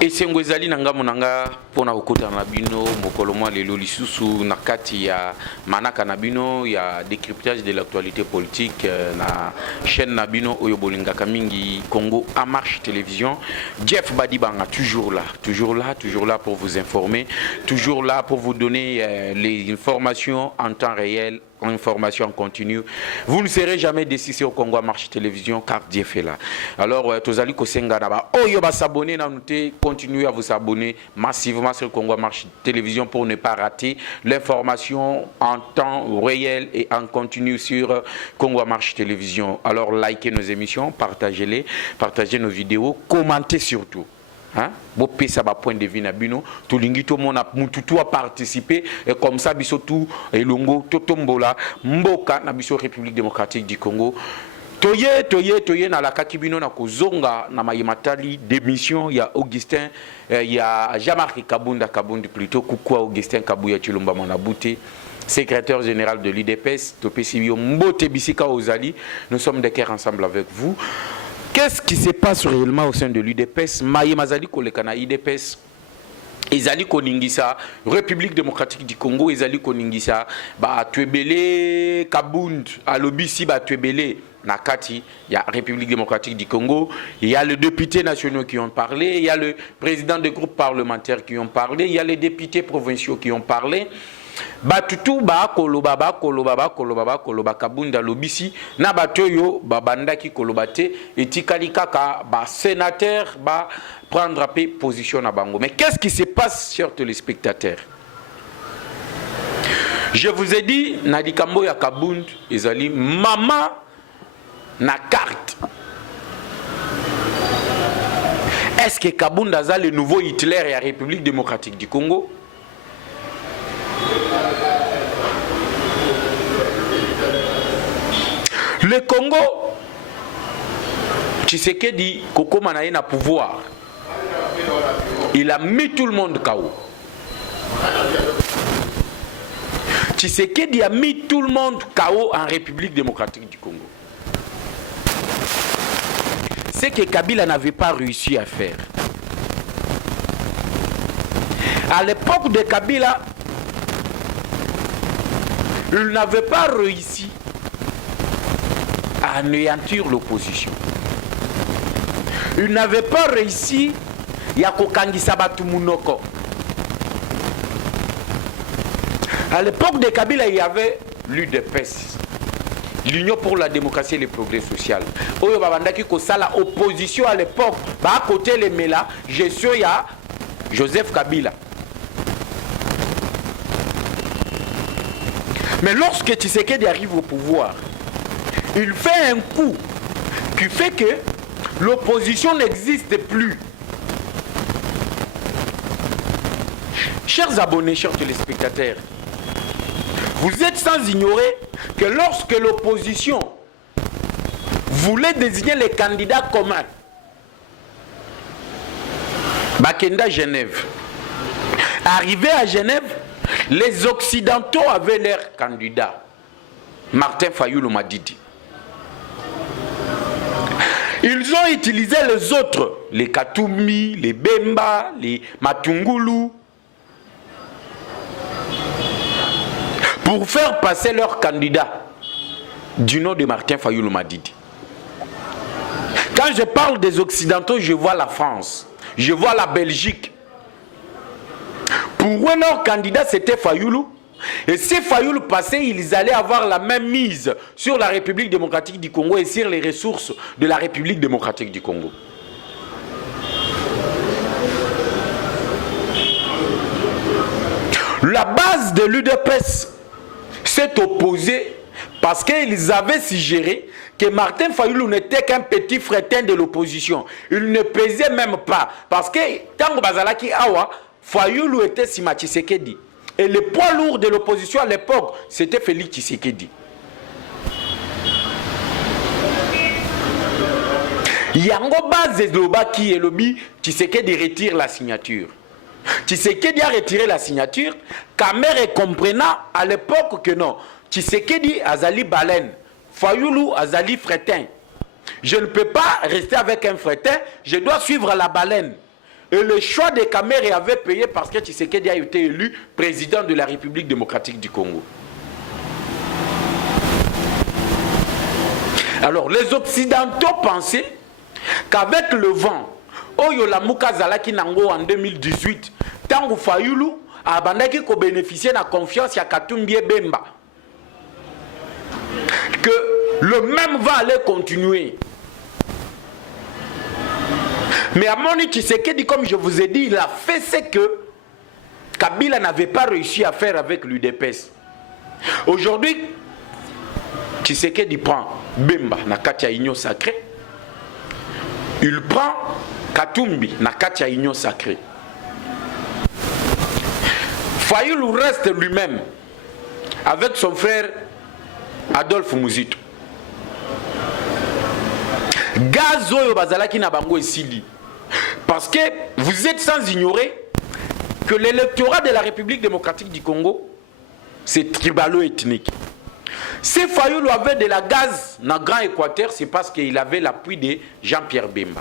esengo ezali na ngambo na nga mpona kokutana na bino mokolo mwa lelo lisusu na kati ya manaka na bino ya décryptage de l'actualité politique na chaîne na bino oyo bolingaka mingi Congo en marche télévision. Jeff Badibanga toujours là pour vous informer, toujours là pour vous donner les informations en temps réel, information en continu. Vous ne serez jamais décisé au Congo à marche télévision car Dieu fait là. Alors tozali kosenga na ba oyo ba s'abonner na nous continuez à vous abonner massivement sur Congo à marche télévision pour ne pas rater l'information en temps réel et en continu sur Congo à marche télévision. Alors likez nos émissions, partagez-les, partagez nos vidéos, commentez surtout. Hein? Bopé ça va point de vue na bino tout lingi tout mon a mututu a participer et comme ça biso tout et longo totombola mboka na biso République démocratique du Congo toye na la kakibino na kozonga na mayimatali d'émission ya Augustin ya Jean-Marc Kabundi plutôt coucou Augustin Kabuya Chilomba Manabuté, secrétaire général de l'UDPS Topesibio Mbote Bisika Ozali. Nous sommes de cœur ensemble avec vous. Qu'est-ce qui se passe réellement au sein de l'UDPS? Maye Mazali Kolekana UDPS ezali koningisa République démocratique du Congo, ezali koningisa ba Twebele Kabundi alobisi ba Twebele Nakati, il y a République démocratique du Congo, il y a les députés nationaux qui ont parlé, il y a le président des groupes parlementaires qui ont parlé, il y a les députés provinciaux qui ont parlé. Batutu ba koloba Kabunda lobisi na batoyo babandaki kolobate etikali kaka ba sénateur ba prendre position na bango. Mais qu'est-ce qui se passe, chers téléspectateurs? Je vous ai dit nadikambo ya Kabund ezali mama na carte. Est-ce que Kabund a le nouveau Hitler et la République démocratique du Congo? Le Congo, Tshisekedi Koko Manaye na pouvoir. Il a mis tout le monde KO. Tshisekedi a mis tout le monde KO en République démocratique du Congo. Ce que Kabila n'avait pas réussi à faire. À l'époque de Kabila, il n'avait pas réussi à anéantir l'opposition. Il n'avait pas réussi à kokangisa batu munoko. À l'époque de Kabila, il y avait l'UDPS, l'Union pour la démocratie et le progrès social. Oyo babandaki ko sala opposition à l'époque, ba à côté les Mela, gestion ya Joseph Kabila. Mais lorsque Tshisekedi arrive au pouvoir, il fait un coup qui fait que l'opposition n'existe plus. Chers abonnés, chers téléspectateurs, vous êtes sans ignorer que lorsque l'opposition voulait désigner les candidats communs, Bakenda Genève, arrivé à Genève, les Occidentaux avaient leur candidat, Martin Fayulu Madidi. Ils ont utilisé les autres, les Katoumi, les Bemba, les Matungulu, pour faire passer leur candidat du nom de Martin Fayulu Madidi. Quand je parle des Occidentaux, je vois la France, je vois la Belgique. Pour eux, leur candidat, c'était Fayulu. Et si Fayulu passait, ils allaient avoir la même mise sur la République démocratique du Congo et sur les ressources de la République démocratique du Congo. La base de l'UDPS s'est opposée parce qu'ils avaient suggéré que Martin Fayulu n'était qu'un petit fretin de l'opposition. Il ne pesait même pas. Parce que Tango Bazalaki Awa, Fayulu était Sima Tshisekedi. Et le poids lourd de l'opposition à l'époque, c'était Félix Tshisekedi. Yango base Lobaki et Lobi, Tshisekedi retire la signature. Tshisekedi a retiré la signature. Kamere comprenant à l'époque que non. Tshisekedi Azali Baleine, Fayulu Azali Fretin. Je ne peux pas rester avec un fretin, je dois suivre la baleine. Et le choix des Kamere avait payé parce que Tshisekedi a été élu président de la République démocratique du Congo. Alors, les Occidentaux pensaient qu'avec le vent, Oyo Lamuka Zalaki Nango en 2018, Tango Fayulu a bénéficié de la confiance de Katumbi Bemba. Que le même vent allait continuer. Mais à Moni Tshisekedi, comme je vous ai dit, il a fait ce que Kabila n'avait pas réussi à faire avec l'UDPS. Aujourd'hui, Tshisekedi prend Bemba na Katia Union Sacrée. Il prend Katumbi na Katia Union Sacrée. Fayulu reste lui-même avec son frère Adolphe Muzito. Gazoyo Bazalaki na bango esili. Parce que vous êtes sans ignorer que l'électorat de la République démocratique du Congo, c'est tribalo-ethnique. Si Fayulu avait de la gaz dans le Grand Équateur, c'est parce qu'il avait l'appui de Jean-Pierre Bemba.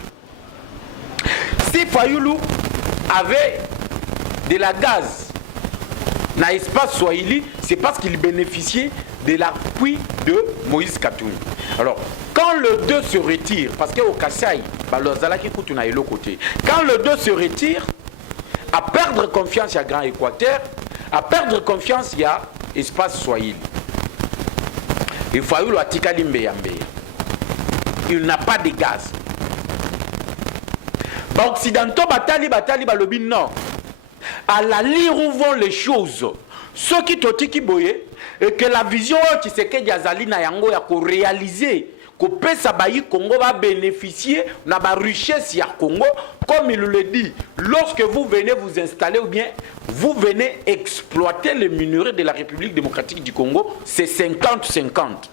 Si Fayulu avait de la gaz dans l'espace Swahili, c'est parce qu'il bénéficiait de l'appui de Moïse Katumbi. Alors, quand le 2 se retire, parce qu'au Kassai, quand le 2 se retire, à perdre confiance, il y a Grand Équateur, à perdre confiance, il y a espace Swahili. Il faut le Atikali Mbeyambe. Il n'a pas de gaz. Occidentaux, batali, balobi, non. À la lire où vont les choses, ceux qui t'ont boyé, et que la vision qui c'est que Diazali na yango ya ko réaliser, que pesa bayi Congo va bénéficier na ba richesse ya Congo, comme il le dit, lorsque vous venez vous installer ou bien vous venez exploiter les minerais de la République démocratique du Congo, c'est 50-50.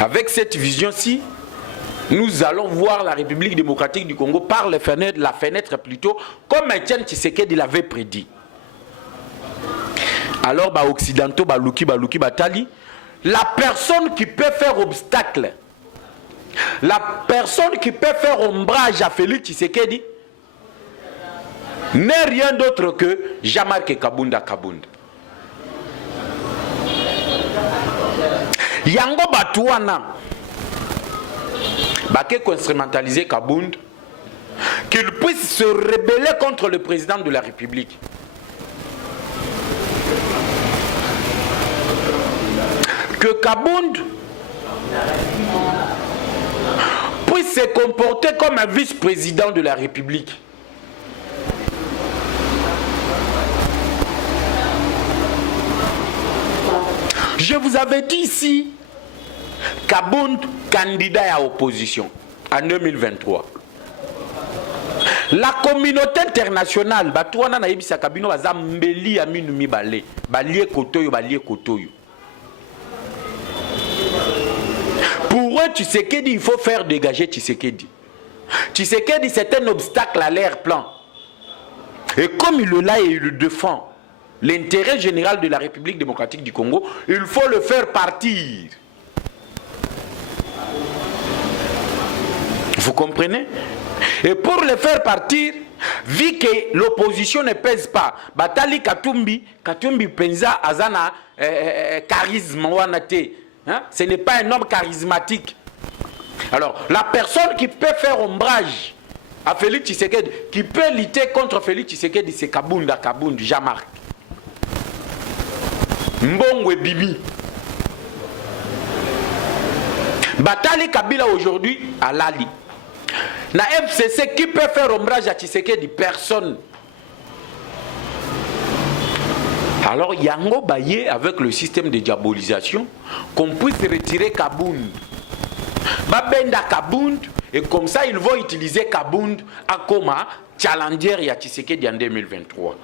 Avec cette vision-ci, nous allons voir la République démocratique du Congo par la fenêtre plutôt, comme Etienne Tshisekedi l'avait prédit. Alors, occidentaux, baluki, batali, la personne qui peut faire obstacle, la personne qui peut faire ombrage à Félix Tshisekedi, n'est rien d'autre que Jean-Marc Kabunda. Yango Batouana, Baké instrumentaliser Kabund, qu'il puisse se rebeller contre le président de la République. Que Kabund puisse se comporter comme un vice-président de la République. Je vous avais dit ici, Kabund candidat à opposition en 2023. La communauté internationale, Batouana na yebisa kabino baza mbeli ya minu mibale, balie kotoyo. Pour eux, Tshisekedi, il faut faire dégager Tshisekedi. Tshisekedi, c'est un obstacle à leur plan. Et comme il est là et il le défend, l'intérêt général de la République démocratique du Congo, il faut le faire partir. Vous comprenez? Et pour le faire partir, vu que l'opposition ne pèse pas, Batali Katumbi Penza Azana charisme wanate. Hein? Ce n'est pas un homme charismatique. Alors, la personne qui peut faire ombrage à Félix Tshisekedi, qui peut lutter contre Félix Tshisekedi, c'est Kabund, Jean-Marc. Mbongwe Bibi. Batali Kabila aujourd'hui à Lali. Na FCC, qui peut faire ombrage à Tshisekedi? Personne. Alors Yango Baye, avec le système de diabolisation, qu'on puisse retirer Kabund. Babenda Kabund, et comme ça ils vont utiliser Kabund à comme challenger ya Tshisekedi en 2023.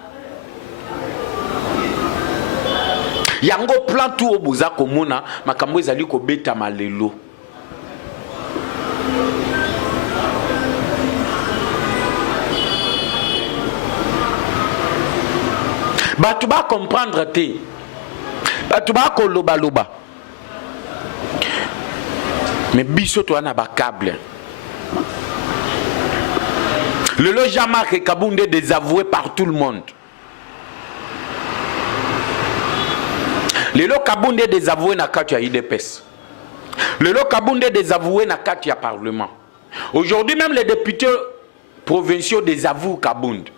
Yango plan tout au boza komona, makambo ezali ko beta malelo. Tu vas comprendre te. Tu vas koloba. Mais biso to na ba câble. Le Jean-Marc Kabound est désavoué par tout le monde. Le Kabound est désavoué dans le IDPS. Le Kabound est désavoué dans le Parlement. Aujourd'hui, même les députés provinciaux désavouent Kabound.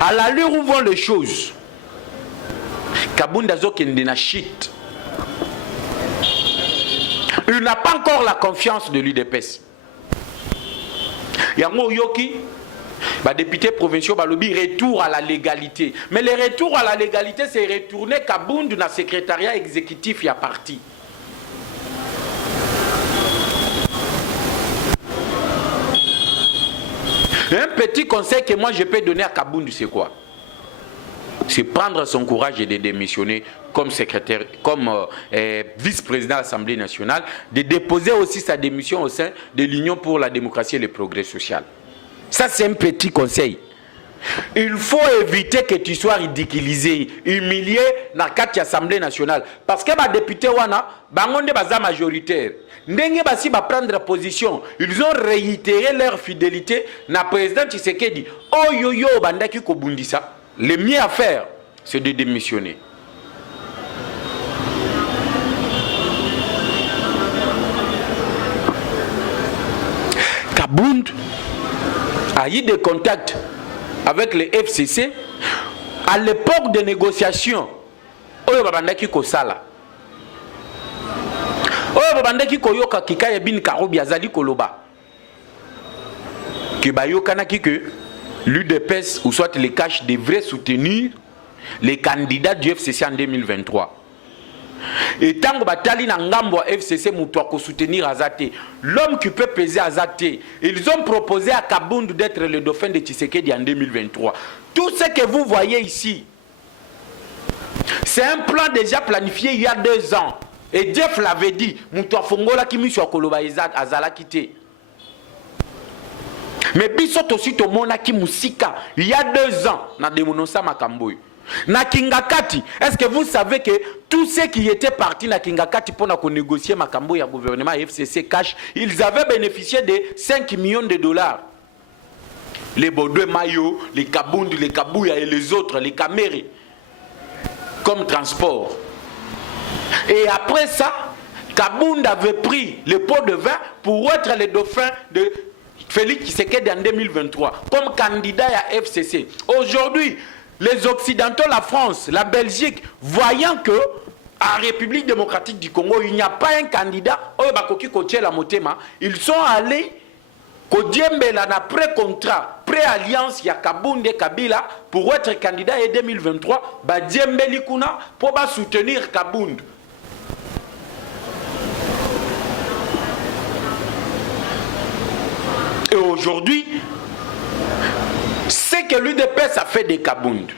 À l'allure où vont les choses, Kabound a na shit. Il n'a pas encore la confiance de l'UDPS. Yango Yoki, député provincial balobi retour à la légalité. Mais le retour à la légalité, c'est retourner Kabound dans le secrétariat exécutif et à parti. Un petit conseil que moi je peux donner à Kabound, c'est quoi? C'est prendre son courage et de démissionner comme secrétaire, comme vice-président de l'Assemblée nationale, de déposer aussi sa démission au sein de l'Union pour la démocratie et le progrès social. Ça, c'est un petit conseil. Il faut éviter que tu sois ridiculisé, humilié dans l'Assemblée nationale. Parce que les députés, ils sont majoritaires. Ndenge basi ba prendre position, ils ont réitéré leur fidélité na président Tshisekedi. Oh yo yo bandaki ko bundisa. Le mieux à faire, c'est de démissionner. Kabound a eu des contacts avec le FCC à l'époque des négociations. Oyo babandaki ko sala. Oyo babandaki ko yoka kikaye bin karobi azali koloba. Ke bayoka na que l'UDPS ou soit les caches devraient soutenir les candidats du FCC en 2023. Et tant que Batali Nangambo FCC Moutouako soutenir Azate, l'homme qui peut peser Azate, ils ont proposé à Kabound d'être le dauphin de Tshisekedi en 2023. Tout ce que vous voyez ici, c'est un plan déjà planifié il y a 2 ans. Et Jeff l'avait dit, Moutouafongola Kimisho Koloba Azala Kite. Mais bisot aussi to monaki musika il y a 2 ans na demonosa makamboy na Kingakati. Est-ce que vous savez que tous ceux qui étaient partis na Kingakati pour négocier makamboy à gouvernement FCC cash, ils avaient bénéficié de 5 millions de dollars. Les Baudouin Mayo, les Kabound, les Kabouya et les autres, les Kaméré comme transport. Et après ça, Kabound avait pris le pot de vin pour être le dauphin de Félix Tshisekedi en 2023 comme candidat à FCC. Aujourd'hui, les Occidentaux, la France, la Belgique, voyant que en République démocratique du Congo, il n'y a pas un candidat, ils sont allés pré-contrat, pré-alliance, il y a Kabound et Kabila pour être candidat en 2023, pour soutenir Kabound. Et aujourd'hui, ce que l'UDPS a fait des Kabound,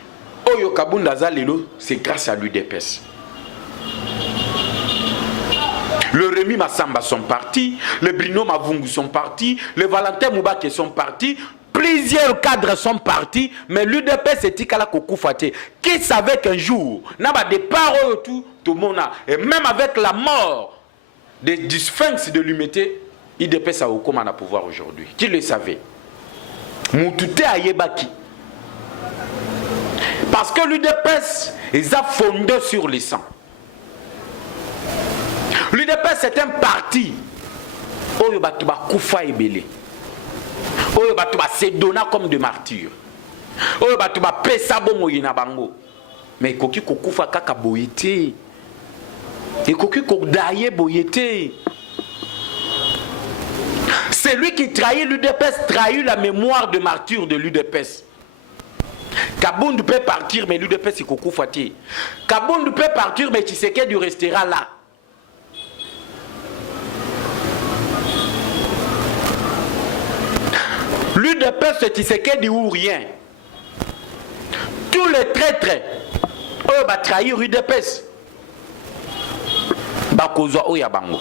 Oyo Kabound Azalelo, c'est grâce à l'UDPS. Le Rémi Massamba sont partis, le Bruno Mavungu sont partis, le Valentin Moubake sont partis, plusieurs cadres sont partis, mais l'UDPS est Tikala Kokoufate. Qui savait qu'un jour, n'a pas départ tout le monde, et même avec la mort du sphinx de l'humanité, l'UDPS a au commun à pouvoir aujourd'hui. Qui le savait? Moutouté à Yebaki. Parce que l'UDPS, ils ont fondé sur les sangs. L'UDPS c'est un parti. Oyo batuba koufa ebele. Oyo batuba se donna comme des martyrs. Oyo batuba pesa bongo yina bango. Mais koki kokoufa kaka boyete. Et koki kodaye boyete. Celui qui trahit l'UDPS trahit la mémoire de martyrs de l'UDPS. Kabound peut partir, mais l'UDPS est kokoufaté. Kabound peut partir, mais Tshisekedi restera là. L'UDPS c'est Tshisekedi ou rien. Tous les traîtres, eux va trahir l'UDPS. Bakozwa Oyabango.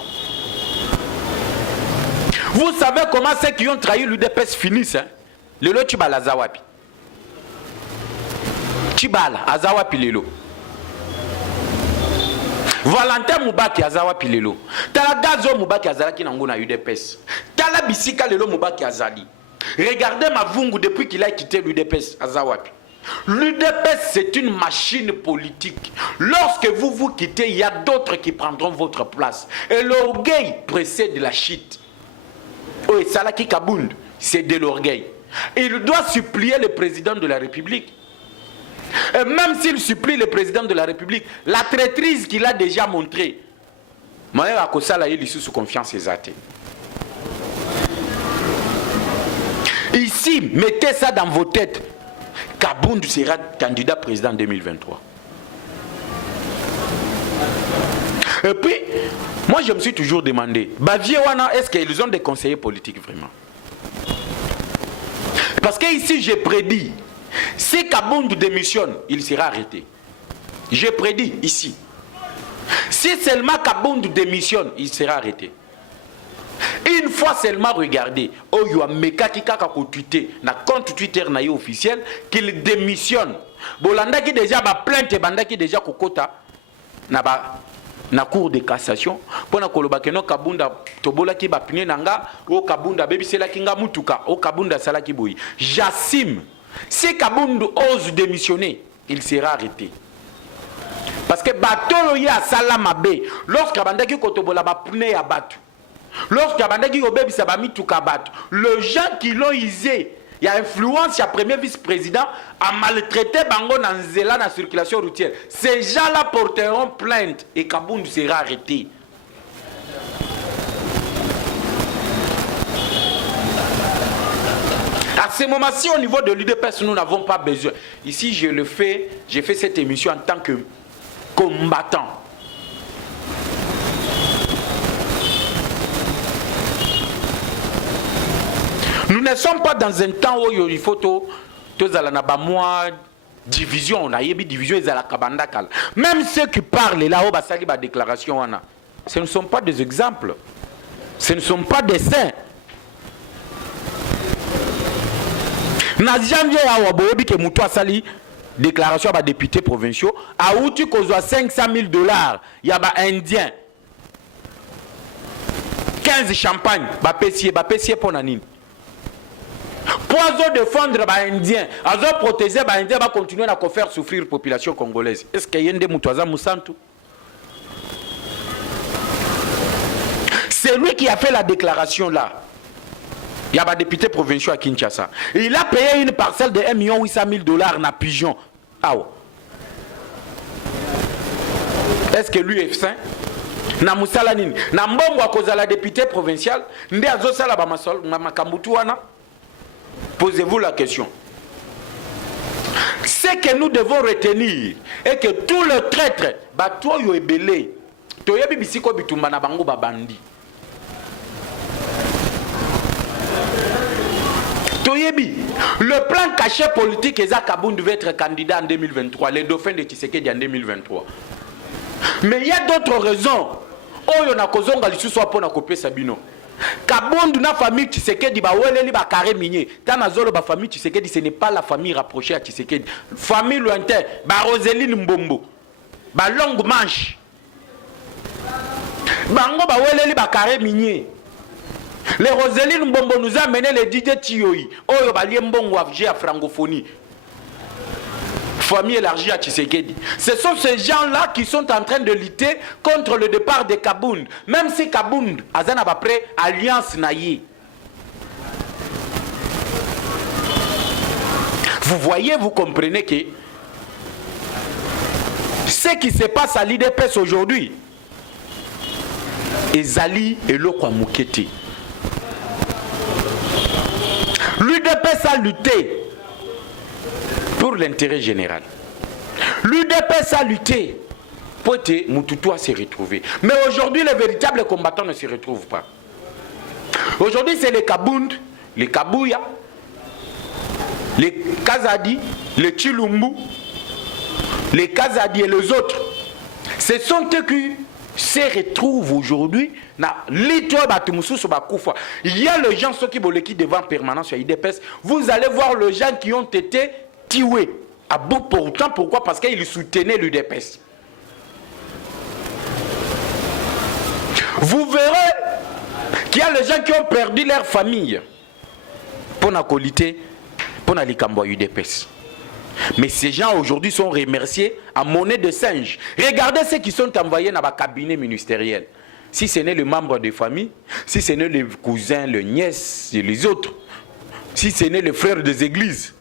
Vous savez comment ceux qui ont trahi l'UDPS finissent, hein? Lelo Chibala Azawapi. Chibala Azawapi Lelo. Valentin Moubaki azawa pilelo. Tala gazo Moubaki azalaki nango na UDPS. Tala bisika lelo Moubaki azali. Regardez Mavungu depuis qu'il a quitté l'UDPS azawapi. L'UDPS c'est une machine politique. Lorsque vous vous quittez, il y a d'autres qui prendront votre place. Et l'orgueil précède la chute. Oui, Salaki Kabound, c'est de l'orgueil. Il doit supplier le président de la République. Et même s'il supplie le président de la République, la traîtrise qu'il a déjà montrée, Maël Akosala il est sous confiance exatée. Ici, mettez ça dans vos têtes. Kabound sera candidat président en 2023. Et puis, moi je me suis toujours demandé, est-ce qu'ils ont des conseillers politiques vraiment? Parce que ici j'ai prédit, si Kabound démissionne, il sera arrêté. J'ai prédit ici. Si seulement Kabound démissionne, il sera arrêté. Une fois seulement regardez, Oyo Meka qui kaka ko tweeter na compte Twitter na yo officiel qu'il démissionne. Bolanda qui déjà ba plainte banda qui déjà kokota na cour de cassation pour na koloba keno Kabunda tobola ki ba pine nanga o Kabunda bebi sela kinga mutuka o Kabunda sala ki boyi. J'assume, si Kabunda ose démissionner, il sera arrêté. Parce que batolo ya sala mabe lorsque banda ki kotobola ba pine ya batu. Lorsqu'il y a le gens qui l'ont usé, il y a influence, il y a premier vice-président, a maltraité Bango dans la circulation routière. Ces gens-là porteront plainte et Kabound sera arrêté. À ce moment-ci, au niveau de l'UDPS, nous n'avons pas besoin. Ici, j'ai fait cette émission en tant que combattant. Nous ne sommes pas dans un temps où il faut division, on a division même ceux qui parlent là où basali ba déclaration ce ne sont pas des exemples. Ce ne sont pas des saints. Na janvier awa boyebi ke mutu asali déclaration ba députés provinciaux a outi kozwa $500,000 ya ba indien 15 champagne ba pesier pour nani. Pour défendre les Indiens, protéger les Indiens, va continuer à faire souffrir la population congolaise. Est-ce qu'il y a des Moutouaza Moussantou? C'est lui qui a fait la déclaration là. Il y a un député provincial à Kinshasa. Il a payé une parcelle de $1,800,000 na pigeon. Ah ouais. Est-ce que lui est saint? Na Moussala nini? Na mbongo à cause de la députée provinciale, ndé azosala ba makambutu wana. Posez-vous la question. Ce que nous devons retenir est que tout le traître, Batoyo et Belé, Toyebi Bisiko Bitumba na bango babandi. Toyebi, le plan caché politique Eza Kabound devait être candidat en 2023, les dauphins de Tshisekedi en 2023. Mais il y a d'autres raisons. Oyo na kozonga lisusu apo na kopesa Sabino. Kabound na famille Tshisekedi ba weleli ba carré minier. Tana zolo ba famille Tshisekedi, ce n'est pas la famille rapprochée à Tshisekedi. Famille lointaine, ba Roseline Mbombo, ba longue manche. Bango ba weleli ba carré minier. Les Roseline Mbombo nous a mené les DJ Tioyi. Oyo ba liembongo afje à francophonie. Famille élargie à Tshisekedi. Ce sont ces gens-là qui sont en train de lutter contre le départ de Kabound. Même si Kabound a après alliance naïe. Vous voyez, vous comprenez que ce qui se passe à l'IDPS aujourd'hui, Ezali et Lokwa Moukete. L'UDPS a lutté pour l'intérêt général. L'UDPS a lutté pour que Moutoutoua se retrouve. Mais aujourd'hui, les véritables combattants ne se retrouvent pas. Aujourd'hui, c'est les Kabound, les Kabouya, les Kazadi, les Chilumbu, les Kazadi et les autres. Ce sont eux qui se retrouvent aujourd'hui. Il y a les gens qui sont devant permanence sur l'IDPS. Vous allez voir les gens qui ont été tués à bout portant. Pourquoi? Parce qu'ils soutenaient l'UDPS. Vous verrez qu'il y a les gens qui ont perdu leur famille pour la qualité, pour la likambo UDPS. Mais ces gens aujourd'hui sont remerciés à monnaie de singe. Regardez ceux qui sont envoyés dans le cabinet ministériel. Si ce n'est le membre de famille, si ce n'est les cousins, les nièces et les autres, si ce n'est les frères des églises.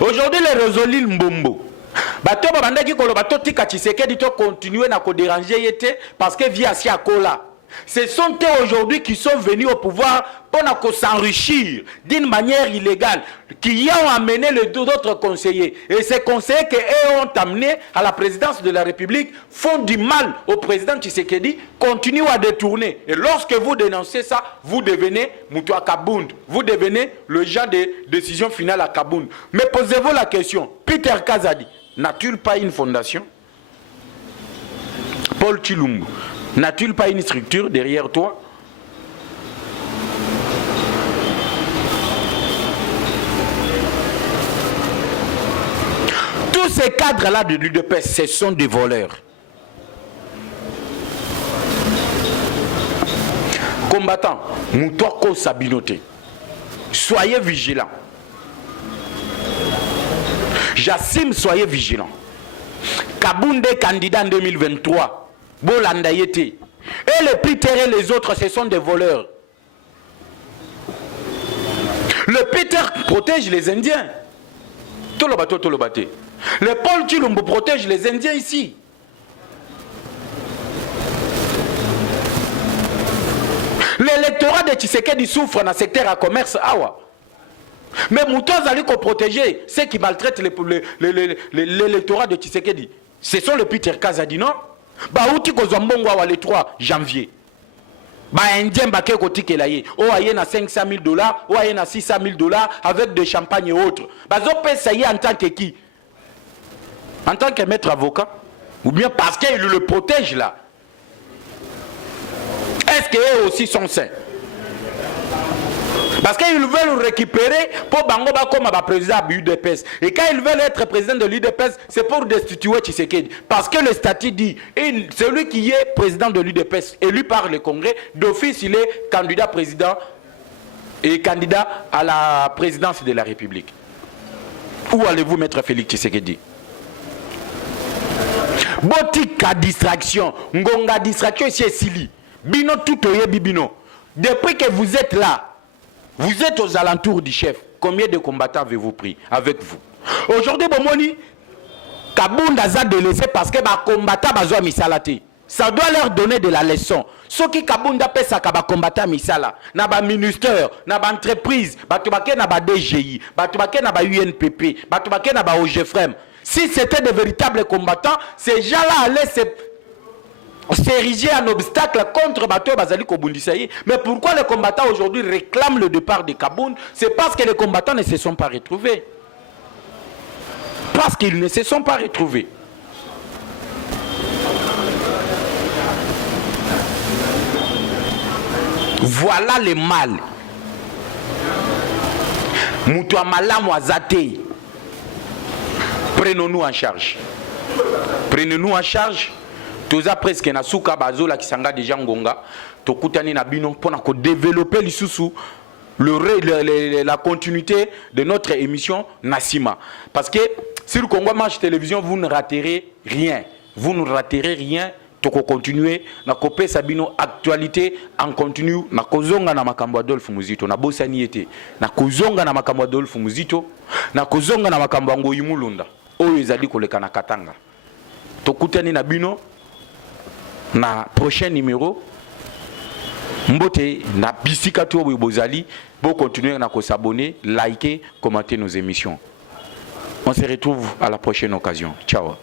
Aujourd'hui, les Rosolil Mbombo. Bato babandaki kolo bato tika Tshisekedi to continuer na ko déranger yete parce que via si akola. Ce sont eux aujourd'hui qui sont venus au pouvoir pour s'enrichir d'une manière illégale, qui ont amené les deux autres conseillers. Et ces conseillers qu'eux ont amenés à la présidence de la République font du mal au président Tshisekedi, continuent à détourner. Et lorsque vous dénoncez ça, vous devenez Moutoua Kabound. Vous devenez le genre de décision finale à Kabound. Mais posez-vous la question, Peter Kazadi n'a-t-il pas une fondation? Paul Tshilombo n'a-t-il pas une structure derrière toi? Tous ces cadres-là de l'UDPS, ce sont des voleurs. Combattants, Moutoko Sabinoté, soyez vigilants. Jassim, soyez vigilants. Kaboundé, candidat en 2023. Bolanda Yete. Et les Peter et les autres, ce sont des voleurs. Le Peter protège les Indiens. Tolobato, Tolobate. Le Paul Tshilombo protège les Indiens ici. L'électorat de Tshisekedi souffre dans le secteur à commerce. Awa. Mais Moutouz a protéger ceux qui maltraitent l'électorat de Tshisekedi. Ce sont les Peter Kazadi, non? Baouti Kozambongo le 3 janvier. Indien Baké Kotike Laye. Oh, aye na $500 000, oh, aye na $600 000 avec des champagnes et autres. Bazope ça y est en tant que qui? En tant que maître avocat? Ou bien parce qu'il le protège là? Est-ce qu'eux aussi sont sains? Parce qu'ils veulent récupérer pour Bangoba comme président de l'UDPS. Et quand ils veulent être président de l'UDPS, c'est pour destituer Tshisekedi. Parce que le statut dit, celui qui est président de l'UDPS, élu par le Congrès, d'office il est candidat président et candidat à la présidence de la République. Où allez-vous mettre Félix Tshisekedi? Botika distraction, Ngonga distraction ici est Sili. Bino tout oye bibino. Depuis que vous êtes là, vous êtes aux alentours du chef. Combien de combattants avez-vous pris avec vous? Aujourd'hui, Bomoni, Kabounda a délaissé parce que les combattants ont misalati. Ça doit leur donner de la leçon. Ceux qui Kabounda pèsent à combattants misala, na ba ministère, na ba entreprise, batubake na ba DGI, batubake na ba UNPP, batubake na ba OGFREM. Si c'était de véritables combattants, ces gens-là allaient s'ériger un obstacle contre Bato Bazali Kobundisaï. Mais pourquoi les combattants aujourd'hui réclament le départ de Kabound? C'est parce que les combattants ne se sont pas retrouvés. Parce qu'ils ne se sont pas retrouvés. Voilà le mal. Moutoua Malam Wazate. Prenons-nous en charge. Prenez-nous en charge. Toza presque na suka bazola kisanga déjà ngonga tokutani na bino pour développer la continuité de notre émission Nassima, parce que sur le Congo Marche Télévision vous ne raterez rien, vous ne raterez rien. Toko continuer na kopé sabino actualité en continu na kozonga na makambo Adolphe Muzito na bosani ete na kozonga na makambo Adolphe Muzito na kozonga na makambo Ngoyi Mulunda oyo ezali koleka na Katanga. Tokutani na bino na prochain numéro. Mbote na bisika to bozali pour continuer à s'abonner, liker, commenter nos émissions. On se retrouve à la prochaine occasion. Ciao.